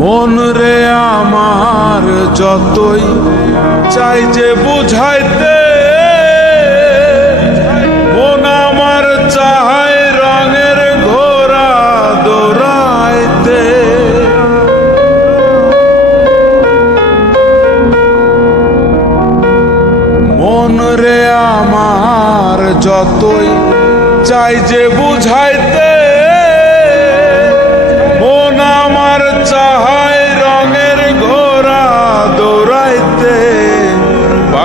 মন রে আমার যতই চাই যে বুঝাইতে, মন আমার চাহাই রঙের ঘোড়া দৌড়াইতে। মন রে আমার যতই চাই যে বুঝাইতে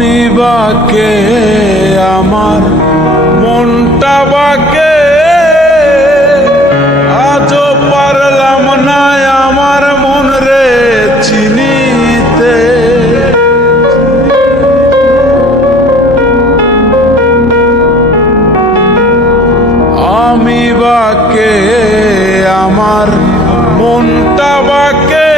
আমি বাকে, আমার মনটা বাকে। আজও পারলাম না আমার মন রে চিনিতে। আমি বাকে, আমার মনটা বাকে।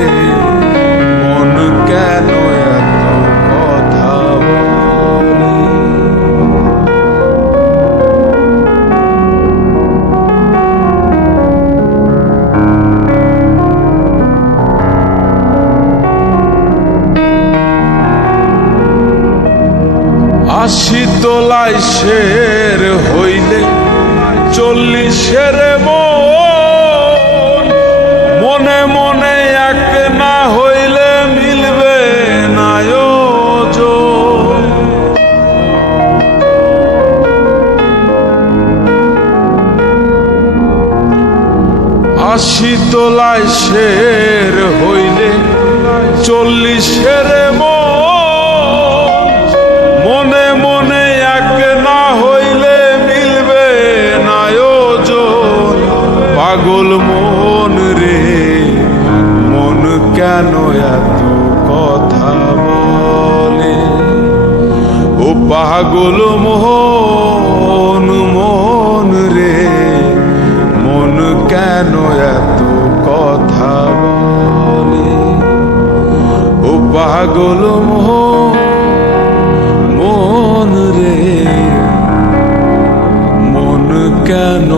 আশি তোলায় শের হইলে চল্লিশের মন মনে এক না হইলে মিলবে না। আশি তোলায় শের হইলে চল্লিশের মন পাগল মন রে, মন কেন এত কথা বলে? ও পাগল মোহন মন রে, মন কেন এত কথা বলে? ও পাগল মোহন মন রে, মন কেন